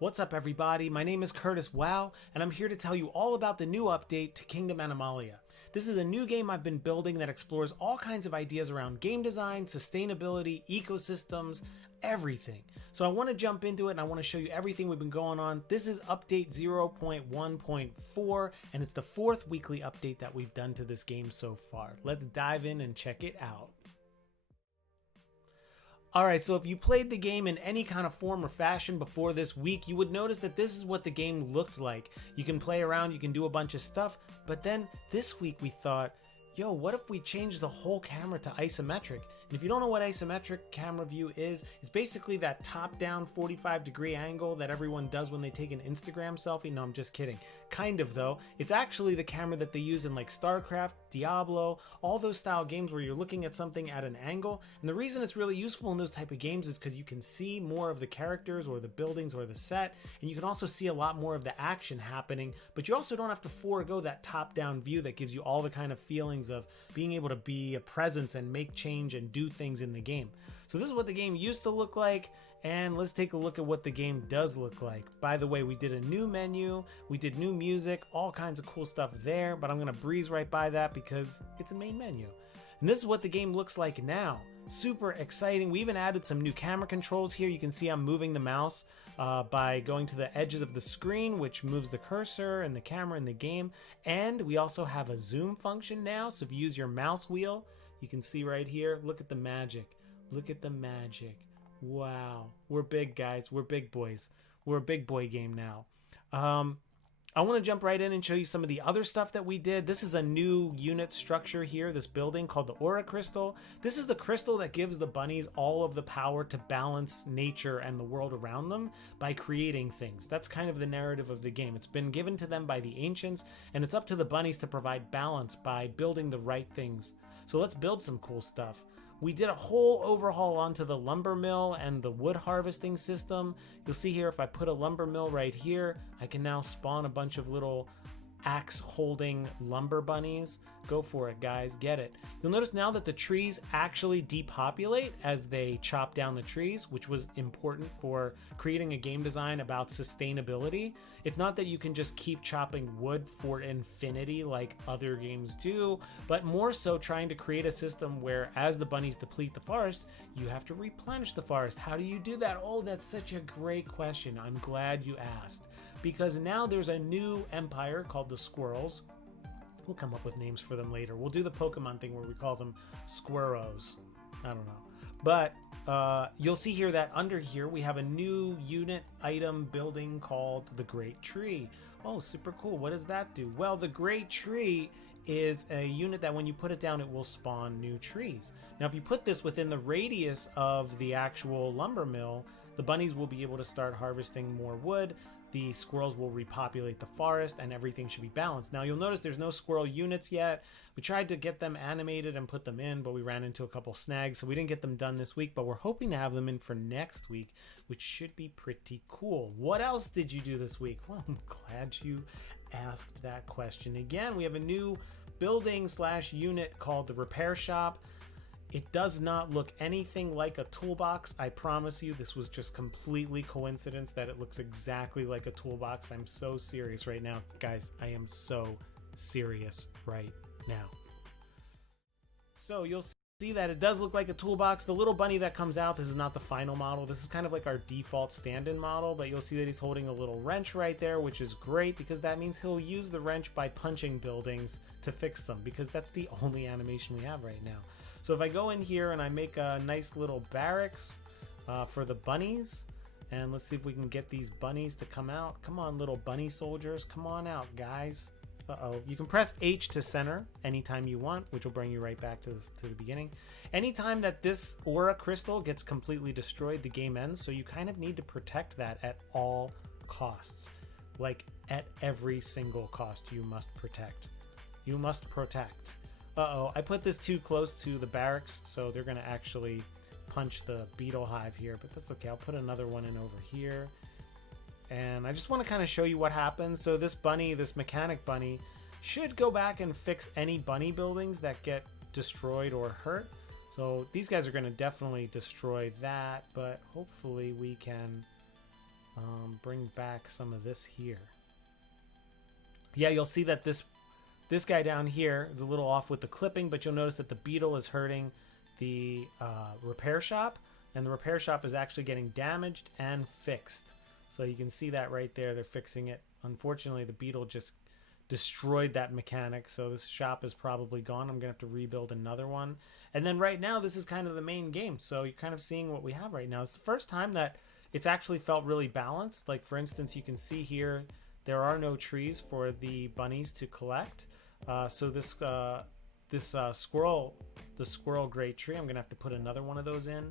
What's up everybody, my name is Curtis Wow, and I'm here to tell you all about the new update to Kingdom Animalia. This is a new game I've been building that explores all kinds of ideas around game design, sustainability, ecosystems, everything. So I want to jump into it and I want to show you everything we've been going on. This is update 0.1.4 and it's the fourth weekly update that we've done to this game so far. Let's dive in and check it out. Alright, so if you played the game in any kind of form or fashion before this week, you would notice that this is what the game looked like. You can play around, you can do a bunch of stuff, but then this week we thought, yo, what if we change the whole camera to isometric? And if you don't know what isometric camera view is, it's basically that top-down 45-degree angle that everyone does when they take an Instagram selfie. No, I'm just kidding. Kind of, though. It's actually the camera that they use in like Starcraft, Diablo, all those style games where you're looking at something at an angle. And the reason it's really useful in those type of games is because you can see more of the characters or the buildings or the set, and you can also see a lot more of the action happening, but you also don't have to forego that top-down view that gives you all the kind of feelings of being able to be a presence and make change and do things in the game. So this is what the game used to look like, and let's take a look at what the game does look like. By the way, we did a new menu, we did new music, all kinds of cool stuff there, but I'm gonna breeze right by that because it's a main menu. And this is what the game looks like now. Super exciting. We even added some new camera controls here. You can see I'm moving the mouse by going to the edges of the screen, which moves the cursor and the camera in the game. And we also have a zoom function now. So if you use your mouse wheel, you can see right here, look at the magic. Look at the magic. Wow. We're big, guys. We're big boys. We're a big boy game now. I want to jump right in and show you some of the other stuff that we did. This is a new unit structure here, this building called the Aura Crystal. This is the crystal that gives the bunnies all of the power to balance nature and the world around them by creating things. That's kind of the narrative of the game. It's been given to them by the ancients, and it's up to the bunnies to provide balance by building the right things. So let's build some cool stuff. We did a whole overhaul onto the lumber mill and the wood harvesting system. You'll see here if I put a lumber mill right here, I can now spawn a bunch of little axe holding lumber bunnies. Go for it, guys, get it. You'll notice now that the trees actually depopulate as they chop down the trees, which was important for creating a game design about sustainability. It's not that you can just keep chopping wood for infinity like other games do, but more so trying to create a system where as the bunnies deplete the forest, you have to replenish the forest. How do you do that? Oh, that's such a great question. I'm glad you asked. Because now there's a new empire called the Squirrels. We'll come up with names for them later. We'll do the Pokemon thing where we call them Squirros. I don't know. But you'll see here that under here we have a new unit item building called the Great Tree. Oh, super cool. What does that do? Well, the Great Tree is a unit that when you put it down, it will spawn new trees. Now, if you put this within the radius of the actual lumber mill, the bunnies will be able to start harvesting more wood. The squirrels will repopulate the forest and everything should be balanced. Now you'll notice there's no squirrel units yet. We tried to get them animated and put them in, but we ran into a couple snags, so we didn't get them done this week, but we're hoping to have them in for next week, which should be pretty cool. What else did you do this week? Well, I'm glad you asked that question. Again, we have a new building / unit called the Repair Shop. It does not look anything like a toolbox. I promise you, this was just completely coincidence that it looks exactly like a toolbox. I'm so serious right now. Guys, I am so serious right now. So you'll see that it does look like a toolbox. The little bunny that comes out, this is not the final model. This is kind of like our default stand-in model, but you'll see that he's holding a little wrench right there, which is great because that means he'll use the wrench by punching buildings to fix them, because that's the only animation we have right now. So if I go in here and I make a nice little barracks for the bunnies, and let's see if we can get these bunnies to come out. Come on, little bunny soldiers. Come on out, guys. Uh-oh. You can press H to center anytime you want, which will bring you right back to the beginning. Anytime that this aura crystal gets completely destroyed, the game ends, so you kind of need to protect that at all costs. Like, at every single cost, you must protect. You must protect. Uh-oh, I put this too close to the barracks, so they're going to actually punch the beetle hive here, but that's okay. I'll put another one in over here. And I just want to kind of show you what happens. So this bunny, this mechanic bunny, should go back and fix any bunny buildings that get destroyed or hurt. So these guys are going to definitely destroy that, but hopefully we can bring back some of this here. Yeah, you'll see that this guy down here is a little off with the clipping, but you'll notice that the beetle is hurting the repair shop, and the repair shop is actually getting damaged and fixed. So you can see that right there. They're fixing it. Unfortunately, the beetle just destroyed that mechanic, so this shop is probably gone. I'm gonna have to rebuild another one. And then right now, this is kind of the main game, so you're kind of seeing what we have right now. It's the first time that it's actually felt really balanced. Like, for instance, you can see here there are no trees for the bunnies to collect. So this squirrel, the squirrel great tree, I'm gonna have to put another one of those in.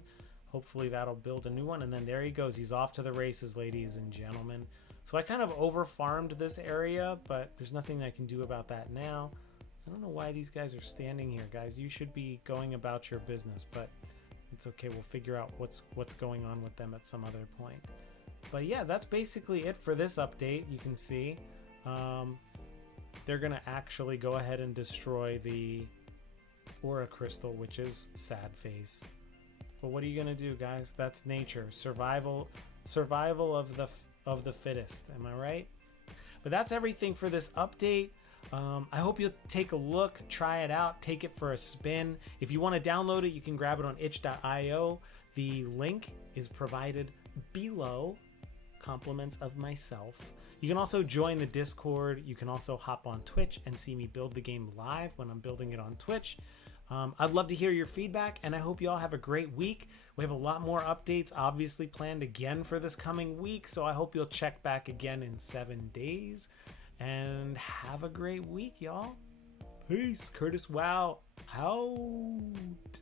Hopefully that'll build a new one. And then there he goes. He's off to the races, ladies and gentlemen. So I kind of over farmed this area, but there's nothing I can do about that now. I don't know why these guys are standing here, guys. You should be going about your business, but it's okay. We'll figure out what's going on with them at some other point. But yeah, that's basically it for this update. You can see they're gonna actually go ahead and destroy the aura crystal, which is sad face. But what are you gonna do, guys? That's nature. Survival of the fittest. Am I right? But that's everything for this update. I hope you'll take a look, try it out, take it for a spin. If you want to download it, you can grab it on itch.io. The link is provided below. Compliments of myself. You can also join the Discord. You can also hop on Twitch and see me build the game live when I'm building it on Twitch. I'd love to hear your feedback, and I hope you all have a great week. We have a lot more updates obviously planned again for this coming week, so I hope you'll check back again in 7 days. And have a great week, y'all. Peace. Curtis Wow out.